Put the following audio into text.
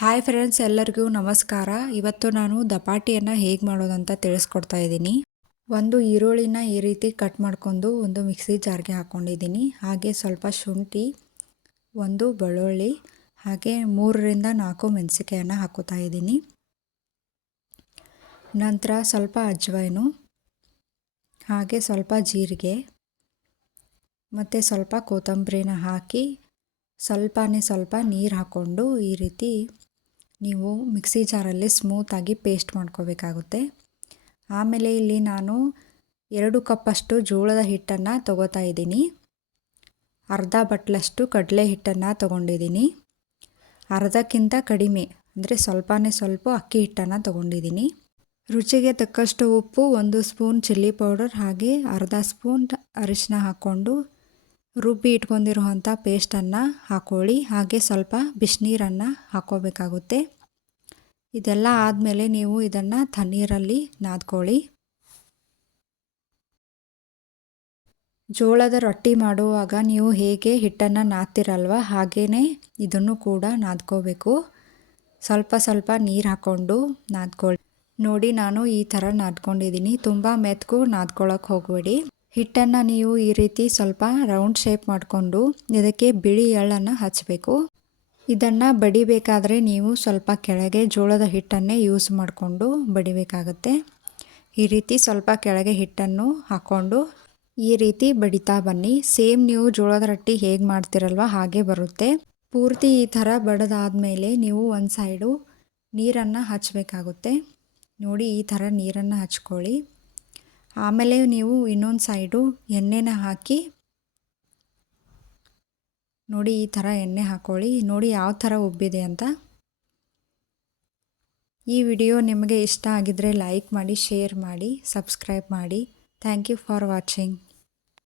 Hi friends, ಎಲ್ಲರಿಗೂ ನಮಸ್ಕಾರ. ಇವತ್ತು ನಾನು ದಪಾಟಿಯನ್ನು ಹೇಗೆ ಮಾಡೋದಂತ ತಿಳಿಸ್ಕೊಡ್ತಾ ಇದ್ದೀನಿ. ಒಂದು ಈರುಳ್ಳಿನ ಈ ರೀತಿ ಕಟ್ ಮಾಡ್ಕೊಂಡು ಒಂದು ಮಿಕ್ಸಿ ಜಾರ್ಗೆ ಹಾಕ್ಕೊಂಡಿದ್ದೀನಿ. ಹಾಗೆ ಸ್ವಲ್ಪ ಶುಂಠಿ, ಒಂದು ಬೆಳ್ಳುಳ್ಳಿ, ಹಾಗೆ 3ರಿಂದ 4 ಮೆಣಸಿಕಾಯನ್ನು ಹಾಕೋತಾ ಇದ್ದೀನಿ. ನಂತರ ಸ್ವಲ್ಪ ಅಜ್ವೈನು, ಹಾಗೆ ಸ್ವಲ್ಪ ಜೀರಿಗೆ ಮತ್ತು ಸ್ವಲ್ಪ ಕೊತ್ತಂಬರಿನ ಹಾಕಿ ಸ್ವಲ್ಪ ನೀರು ಹಾಕ್ಕೊಂಡು ಈ ರೀತಿ ನೀವು ಮಿಕ್ಸಿ ಜಾರಲ್ಲಿ ಸ್ಮೂತಾಗಿ ಪೇಸ್ಟ್ ಮಾಡ್ಕೋಬೇಕಾಗುತ್ತೆ. ಆಮೇಲೆ ಇಲ್ಲಿ ನಾನು 2 ಕಪ್ಪಷ್ಟು ಜೋಳದ ಹಿಟ್ಟನ್ನು ತಗೋತಾ ಇದ್ದೀನಿ. ಅರ್ಧ ಬಟ್ಲಷ್ಟು ಕಡಲೆ ಹಿಟ್ಟನ್ನು ತಗೊಂಡಿದ್ದೀನಿ. ಅರ್ಧಕ್ಕಿಂತ ಕಡಿಮೆ ಅಂದರೆ ಸ್ವಲ್ಪ ಅಕ್ಕಿ ಹಿಟ್ಟನ್ನು ತಗೊಂಡಿದ್ದೀನಿ. ರುಚಿಗೆ ತಕ್ಕಷ್ಟು ಉಪ್ಪು, 1 ಸ್ಪೂನ್ ಚಿಲ್ಲಿ ಪೌಡರ್, ಹಾಗೆ ಅರ್ಧ ಸ್ಪೂನ್ ಅರಿಶಿನ ಹಾಕ್ಕೊಂಡು ರುಬ್ಬಿ ಇಟ್ಕೊಂಡಿರುವಂಥ ಪೇಸ್ಟನ್ನು ಹಾಕ್ಕೊಳ್ಳಿ. ಹಾಗೆ ಸ್ವಲ್ಪ ಬಿಸಿನೀರನ್ನು ಹಾಕ್ಕೋಬೇಕಾಗುತ್ತೆ. ಇದೆಲ್ಲ ಆದಮೇಲೆ ನೀವು ಇದನ್ನು ತಣ್ಣೀರಲ್ಲಿ ನಾದ್ಕೊಳ್ಳಿ. ಜೋಳದ ರೊಟ್ಟಿ ಮಾಡುವಾಗ ನೀವು ಹೇಗೆ ಹಿಟ್ಟನ್ನು ನಾದ್ತಿರಲ್ವ ಹಾಗೆಯೇ ಇದನ್ನು ಕೂಡ ನಾದ್ಕೋಬೇಕು. ಸ್ವಲ್ಪ ನೀರು ಹಾಕ್ಕೊಂಡು ನಾದ್ಕೊಳ್ಳಿ. ನೋಡಿ, ನಾನು ಈ ಥರ ನಾದ್ಕೊಂಡಿದ್ದೀನಿ. ತುಂಬ ಮೆತ್ತಗೂ ನಾದ್ಕೊಳ್ಳೋಕೆ ಹೋಗಬೇಡಿ. ಹಿಟ್ಟನ್ನು ನೀವು ಈ ರೀತಿ ಸ್ವಲ್ಪ ರೌಂಡ್ ಶೇಪ್ ಮಾಡಿಕೊಂಡು ಇದಕ್ಕೆ ಬಿಳಿ ಎಳ್ಳನ್ನು ಹಚ್ಚಬೇಕು. ಇದನ್ನು ಬಡಿಬೇಕಾದ್ರೆ ನೀವು ಸ್ವಲ್ಪ ಕೆಳಗೆ ಜೋಳದ ಹಿಟ್ಟನ್ನೇ ಯೂಸ್ ಮಾಡಿಕೊಂಡು ಬಡಿಬೇಕಾಗತ್ತೆ. ಈ ರೀತಿ ಸ್ವಲ್ಪ ಕೆಳಗೆ ಹಿಟ್ಟನ್ನು ಹಾಕ್ಕೊಂಡು ಈ ರೀತಿ ಬಡಿತಾ ಬನ್ನಿ. ಸೇಮ್ ನೀವು ಜೋಳದ ರೊಟ್ಟಿ ಹೇಗೆ ಮಾಡ್ತಿರಲ್ವ ಹಾಗೆ ಬರುತ್ತೆ. ಪೂರ್ತಿ ಈ ಥರ ಬಡಿದಾದ್ಮೇಲೆ ನೀವು ಒಂದು ಸೈಡು ನೀರನ್ನು ಹಚ್ಚಬೇಕಾಗುತ್ತೆ. ನೋಡಿ, ಈ ಥರ ನೀರನ್ನು ಹಚ್ಕೊಳ್ಳಿ. ಆಮೇಲೆ ನೀವು ಇನ್ನೊಂದು ಸೈಡು ಎಣ್ಣೆನ ಹಾಕಿ ನೋಡಿ, ಈ ಥರ ಎಣ್ಣೆ ಹಾಕ್ಕೊಳ್ಳಿ. ನೋಡಿ ಯಾವ ಥರ ಉಬ್ಬಿದೆ ಅಂತ. ಈ ವಿಡಿಯೋ ನಿಮಗೆ ಇಷ್ಟ ಆಗಿದ್ದರೆ ಲೈಕ್ ಮಾಡಿ, ಶೇರ್ ಮಾಡಿ, ಸಬ್ಸ್ಕ್ರೈಬ್ ಮಾಡಿ. Thank you for watching.